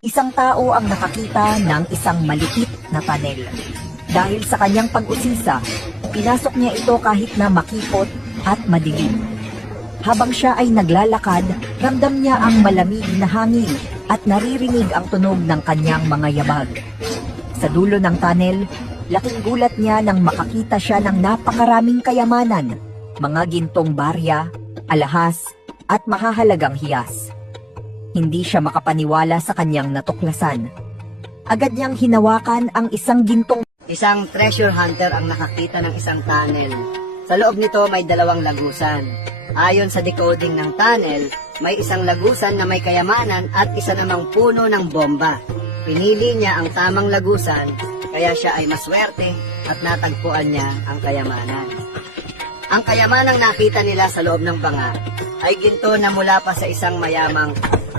Isang tao ang nakakita ng isang maliit na panel. Dahil sa kanyang pag-usisa, pinasok niya ito kahit na makipot at madilim. Habang siya ay naglalakad, ramdam niya ang malamig na hangin at naririnig ang tunog ng kanyang mga yabag. Sa dulo ng tunnel, laking gulat niya nang makakita siya ng napakaraming kayamanan, mga gintong barya, alahas, at mahahalagang hiyas. Hindi siya makapaniwala sa kanyang natuklasan. Agad niyang hinawakan ang isang gintong. Isang treasure hunter ang nakakita ng isang tunnel. Sa loob nito may dalawang lagusan. Ayon sa decoding ng tunnel, may isang lagusan na may kayamanan at isa namang puno ng bomba. Pinili niya ang tamang lagusan, kaya siya ay maswerte at natagpuan niya ang kayamanan. Ang kayamanang nakita nila sa loob ng banga ay ginto na mula pa sa isang mayamang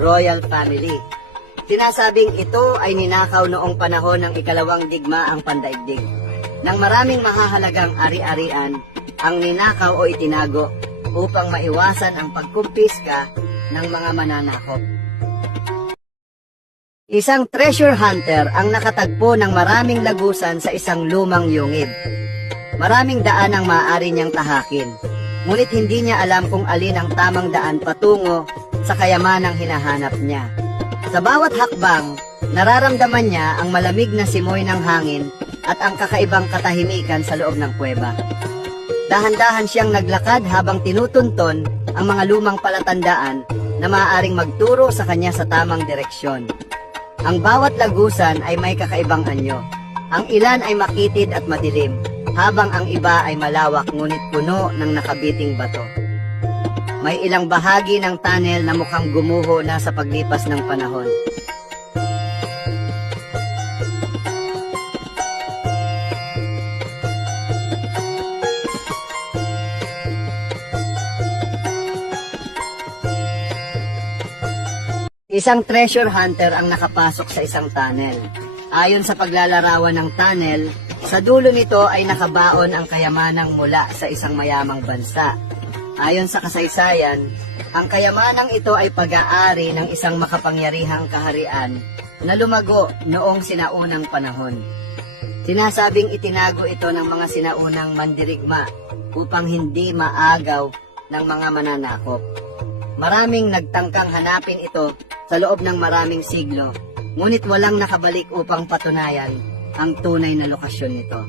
royal family. Sinasabing ito ay ninakaw noong panahon ng ikalawang digmaang pandaigdig. Nang maraming mahahalagang ari-arian ang ninakaw o itinago upang maiwasan ang pagkumpiska ng mga mananakop. Isang treasure hunter ang nakatagpo ng maraming lagusan sa isang lumang yungib. Maraming daan ang maaari niyang tahakin, ngunit hindi niya alam kung alin ang tamang daan patungo sa kayamanang hinahanap niya. Sa bawat hakbang, nararamdaman niya ang malamig na simoy ng hangin at ang kakaibang katahimikan sa loob ng kuweba. Dahan-dahan siyang naglakad habang tinutunton ang mga lumang palatandaan na maaaring magturo sa kanya sa tamang direksyon. Ang bawat lagusan ay may kakaibang anyo. Ang ilan ay makitid at madilim, habang ang iba ay malawak ngunit puno ng nakabiting bato. May ilang bahagi ng tunnel na mukhang gumuho na sa paglipas ng panahon. Isang treasure hunter ang nakapasok sa isang tunnel. Ayon sa paglalarawan ng tunnel, sa dulo nito ay nakabaon ang kayamanang mula sa isang mayamang bansa. Ayon sa kasaysayan, ang kayamanang ito ay pag-aari ng isang makapangyarihang kaharian na lumago noong sinaunang panahon. Sinasabing itinago ito ng mga sinaunang mandirigma upang hindi maagaw ng mga mananakop. Maraming nagtangkang hanapin ito sa loob ng maraming siglo, ngunit walang nakabalik upang patunayan ang tunay na lokasyon nito.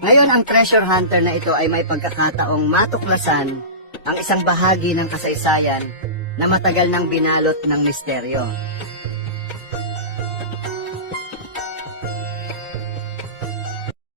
Ngayon ang treasure hunter na ito ay may pagkakataong matuklasan ang isang bahagi ng kasaysayan na matagal nang binalot ng misteryo.